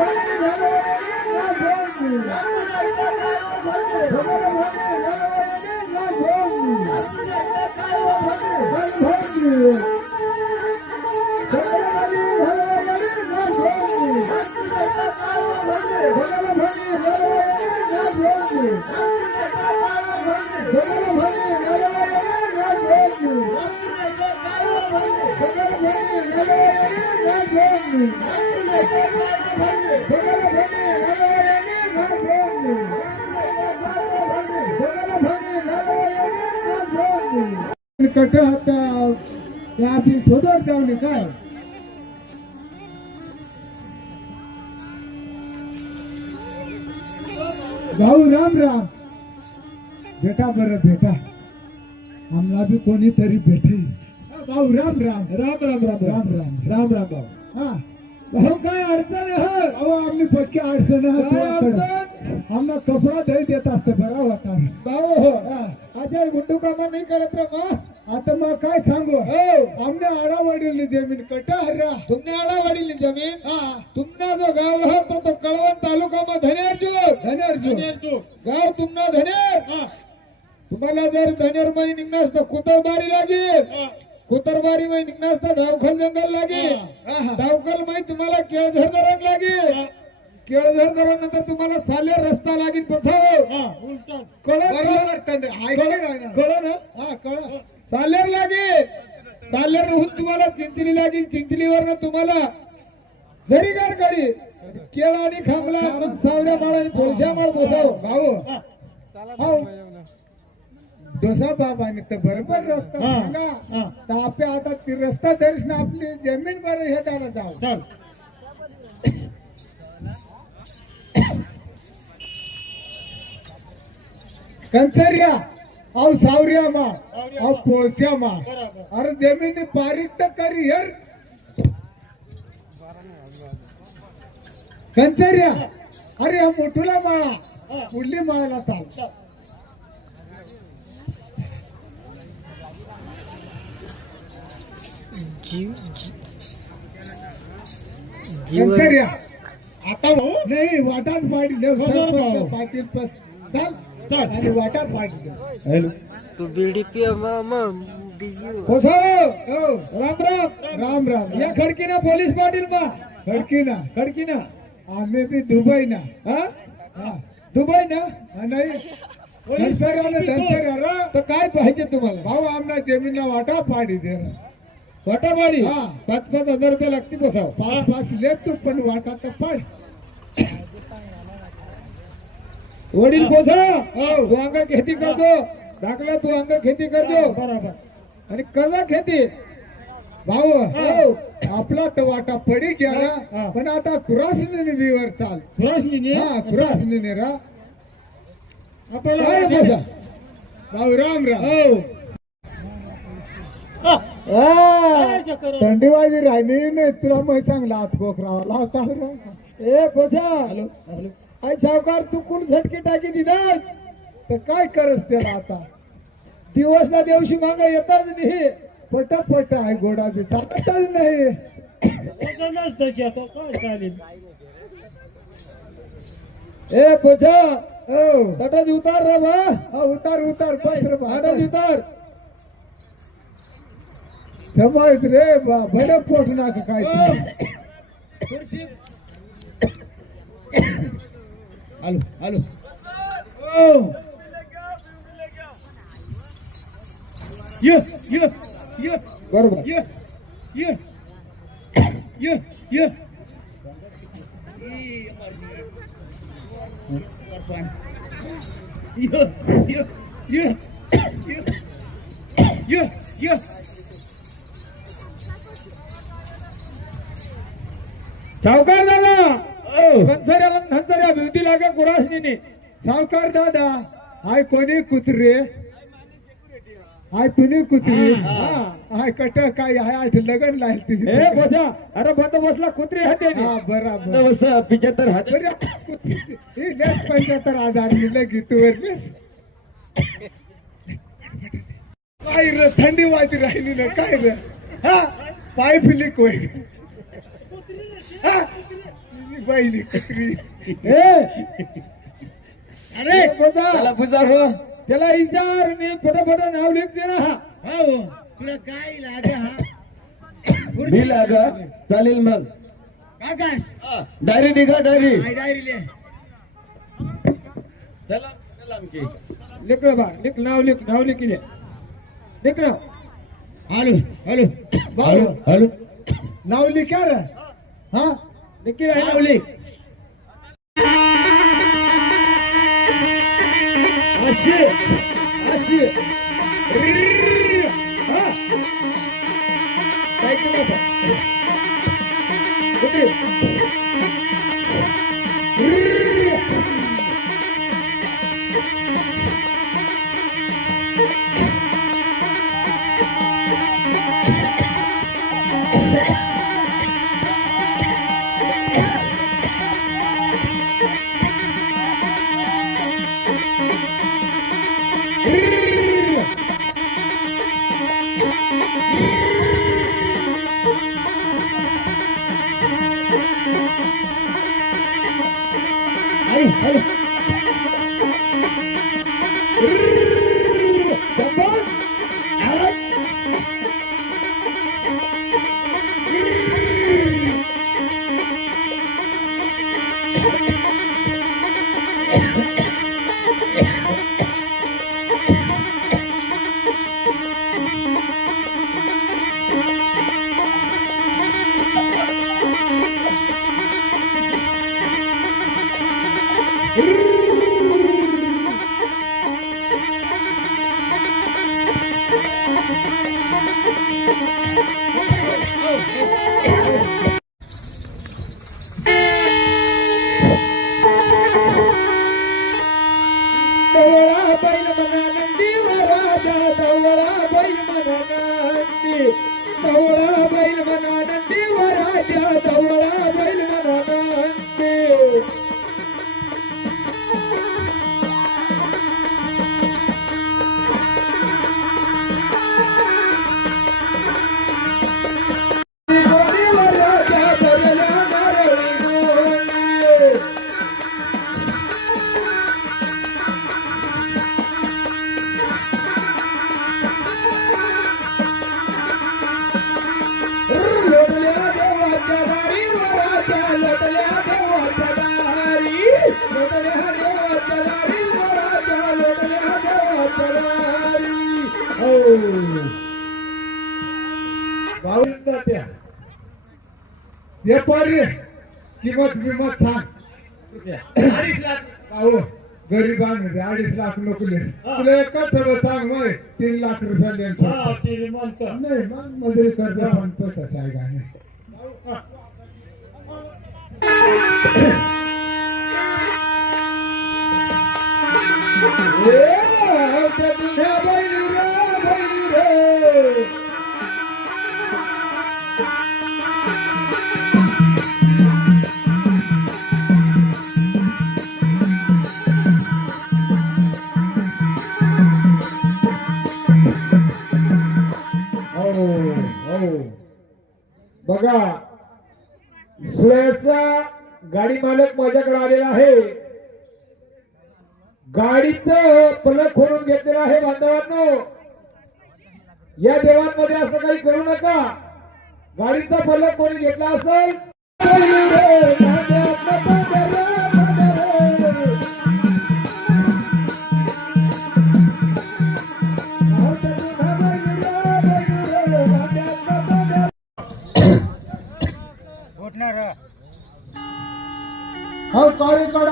Thank you. Cut होता त्या आपली शोधत जाऊन काय भाऊ राम राम भेटा बरं भेटा आम्हाला बी कोणीतरी भेटे भाऊ राम राम राम राम राम राम राम राम राम भाऊ हा भाऊ काय अडचण आहे हो? अहो आम्ही पक्की अडचण. आम्हाला कपडा दही देत असतं बरा होता भाऊ हो अजय गुंडू कामा नाही करत रे आता मग काय सांगू? हो. आमने आडावडील जमीन कटा हर्या तुमने आडावडील जमीन? हा. तुमना जो गाव है तो कळवण तालुकाમાં धनेरजू. धनेरजू. गाव तुमना धनेर. तुम्हाला जर धनेरमाई निघणार तर कुतरबारी लागेल कुतरबारी माई निघणार तर धावखल जंगल लागेल धावखल माई तुम्हाला केळझर धरण लागेल. केळझर धरण नंतर तुम्हाला साले रस्ता लागेल पथाव कळलं? हा कळलं. सालेर लागेल. सालेरहून तुम्हाला चिंचली लागेल. चिंचलीवरनं तुम्हाला झरीगार गाडी केळा आणि खांबला सावऱ्या माळ आणि पोळशा माळ बसाव. भाऊ. हो डोसा बाबाने तर बरोबर रस्ता तर आपल्या आता ती रस्ता दर्शन आपली जमीन बरं हे त्याला जाऊ. कंचर्या अहो सावरिया मा अहो पोळश्या मा अरे जमिनी पारित तर करी हेर कंचर्या. अरे हा मोठूला माळा. पुढली माळाला चाल. जीव जी- जीवन कंचर्या. आता हो? नाही वाटात पाडी पाटील पस चाल चाल. आणि वाटात पाडी तू मामा बिजी हो. हो राम राम. राम राम. या खडकीना पोलीस पाटील बा. खडकीना खडकीना. आम्ही बी दुबई ना हा. हा. दुबई ना हा, नाही तर काय पाहिजे तुम्हाला? भाऊ आमना जमीनला वाटा पाडी दे. वाटा पाडी हा. पाच पाच हजार रुपये लागते बसाव. पाच पाच लेत तू पण वाटा तर पाड वडील पोसा तू अंग खेती करतो. दाखला तू अंग खेती करतो. बरोबर. आणि कजा खेती. भाऊ हो. आपला तर वाटा पडी गेला पण आता कुरासनी वर चाल. कुरासनी हा कुरासनी रा. आपल्याला भाऊ राम राम. हो. थंडीवाजी राहिली नाही तुला माहीत चांगला हात कोकरावा लावता ए पोसा आई सावकार तू कोण झटके टाकी दिला तर काय करस त्याला आता? दिवसला दिवशी माग येताच नाही. पट पट आहे घोडा बी टाकतच नाही. ए हो तटच उतार रे बा. हा उतार उतार. पत्र तटच उतार. समज रे बा. बरं पोट नाक काय Alô, alô. Oh! Yeah, yeah, yeah. बरोबर yeah, yeah, yeah, yeah. Yeah, yeah, yeah, yeah, yeah, yeah. सावकार झाला धनसऱ्याला धनसऱ्या भीती लागे कुरासनी सावकार दादा हाय कोणी कुत्रे? हाय तुम्ही कुत्री? हाय कट काय हाय आठ लगन लाईल हे बसा. अरे बंदोबस्तला कुत्री हाते बरोबर. पिच्यात्तर हात. पंच्याहत्तर हजार मिळलं गीतवर काय रे थंडी वाजती राहिली ना काय रे? हा? पाईप लिक होईल हा? ए! अरे त्याला बुजार हो. त्याला विचार मी फटाफट नाव लिखते ना. हो तुला काय लागे हा? मी लाग चालेल मग. काय काय? डायरी निघा डायरी. डायरी ले चला चला आमची लिख बा लिख नाव लिख नाव लिख ले लिख ना हॅलो हॅलो. Hello hello. नाव लिख रे. हा? लिख रे नाव लिख अशी अशी हा अडीच लाख नको ले तुला थोडं सांग होय तीन लाख रुपये द्यायचं नाही मग मजुरी कर्ज म्हणतो तसा आहे गाणे हो बघा. सुळ्याचा गाडी मालक माझ्याकडे आलेला आहे. गाडीचं फलक खोलून घेतलेलं आहे बांधवांनो. या देवांमध्ये असं काही करू नका. गाडीचा फलक कोणी घेतला असेल? हो काळी कडाना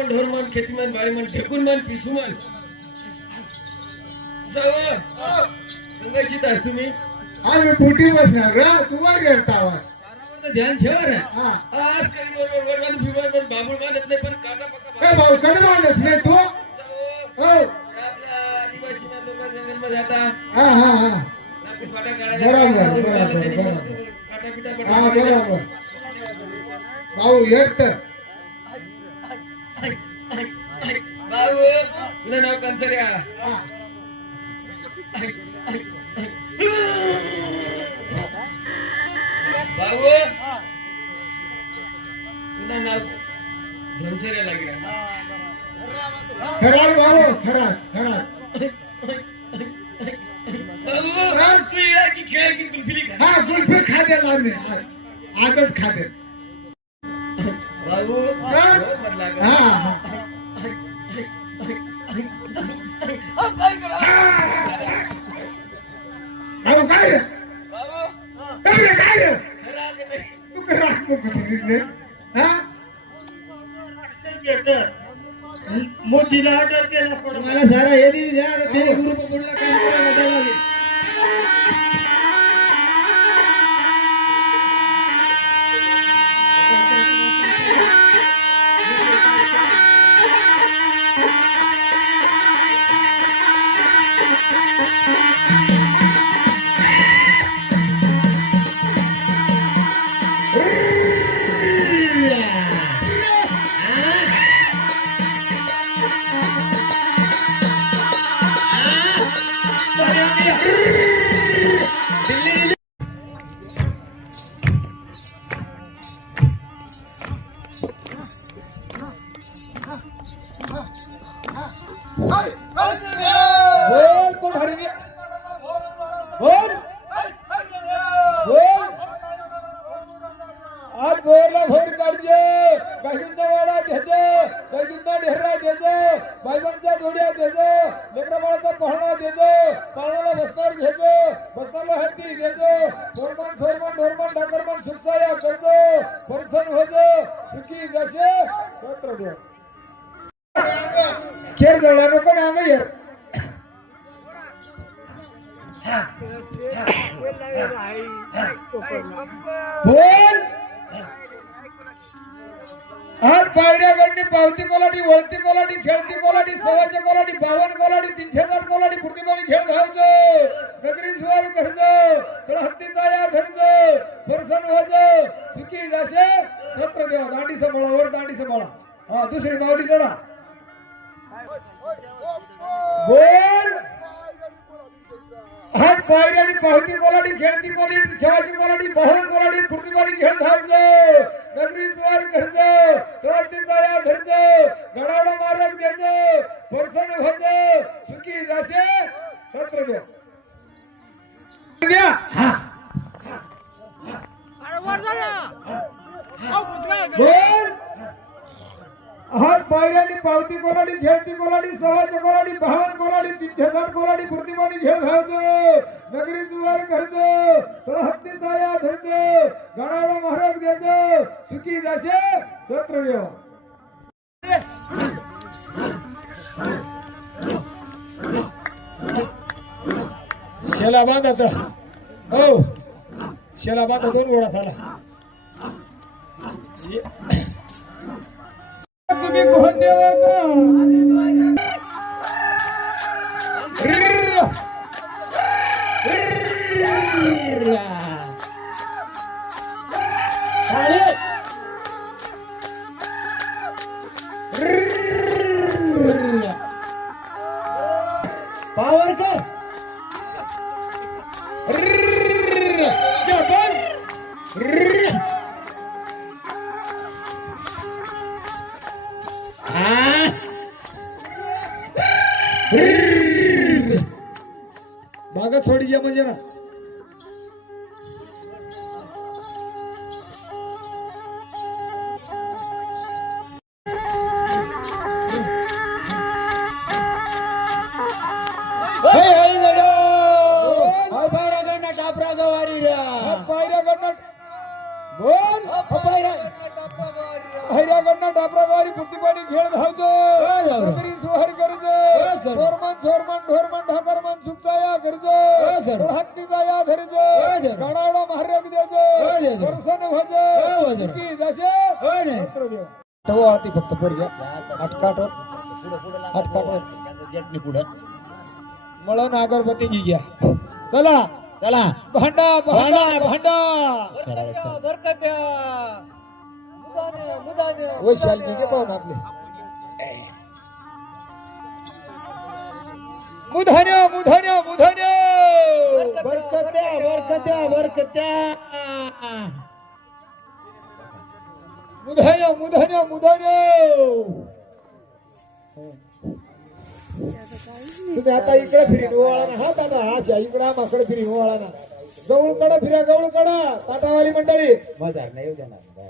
कोरमान सोरमान ढोरमान खेतीमान बारीमान ढेकूनमान पिसूमान जावं. सांगायची तास तुम्ही? आम्ही फुटी बसणार ग तू वर गेलता ध्यान ठेवा रे. आज कधी बरोबर वरमान फिरमान पण बाबूळ मानत नाही पण काटा पक्का ए भाऊ नाही तू. हो. आदिवासी हा हा हा. बरोबर, बरोबर, बरोबर. हा. बरोबर. एक तर भाऊ तुला नाव कंचर्या हा. भाऊ तुला नाव धनसऱ्या लागला खरा भाऊ खरा खरा भाऊ तू या की खेळ की कुल्फिली खा हा गुल्फी खाते आज- आजच खाते भाऊ हा? भाऊ काय रे काय रे काय रे? तू करा कसं दिसले हा मोदीला ऑर्डर केला मला सारा हे दिली गुरु आज बोरला भोर काढजे बाईंचा वाडा घ्यायचे बाईंचा ढेरा घ्यायचे बाईबांच्या जोड्या घ्यायचे लेकराबाळाचा पाहणा द्यायचं पाहण्याला बसणार घ्यायचं बसणाला हत्ती घ्यायचं फोरमान थोरमान ढोरमान डाकरमान सुसाया करतो. फरसन होतं. सुखी जसे सत्र देव खेळ जळला नको ना अंग यार बोल. आज पायऱ्याकडनी पावती कोलाटी वळती कोलाटी खेळती कोलाटी सव्वाशे कोलाटी बावन कोलाटी तीनशे साठ कोलाटी फुर्तीपाणी खेळ घालतो. नगरी सुवार करतो. तर हत्तीचा या धरतो. फरसन होतो. सुखी जाशे. सत्र देवा दांडी सांभाळा वर दांडी सांभाळा. हा दुसरी मावडी चढा बोल हात पायरी आणि पावती कोलाडी खेळती कोलाडी सव्वाची कोलाडी बावन कोलाडी फुटबॉली खेळ घालतो. नगरी स्वार करतो तोडतीचा या धरतो. शेला बांधाचा हो. शेला बांधा दोन गोळा झाला. तुम्ही कोण देवा? जबन माग थोडी घ्या म्हणजे ना हात पायऱ्याकडनं बोल. पायऱ्याकडनं डाबरागावारी पुट्टीपाणी खेळ धावतो डोंगरी सुहार करजो सोरमन सोरमन ढोरमन ढाकरमन सुचाया करजो हत्तीचा या धरजो गणावडा महाराज देजो दर्शन भजो की जसे तो आती फक्त पोरग्या आटकाटवर आटकाटवर मळण अगरबत्ती घ्या चला. चला. भांडा भांडा भांडा वैशाल घे पाहून आपले. मुधान्य मुधान्य मुधान्य. बरकत्या बरकत्या बरकत्या मुधान्य मुधान्य मुधान्य. तुम्ही आता इकडे फिरी ओवाळा ना हा दादा हा जा इकडे माकडे फिरी ओवाळा ना जवळ कडा फिरा जवळ कडा ताटावाली मंडळी. मजा नाही देणार